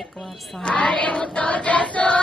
એકવાર સાંભળો.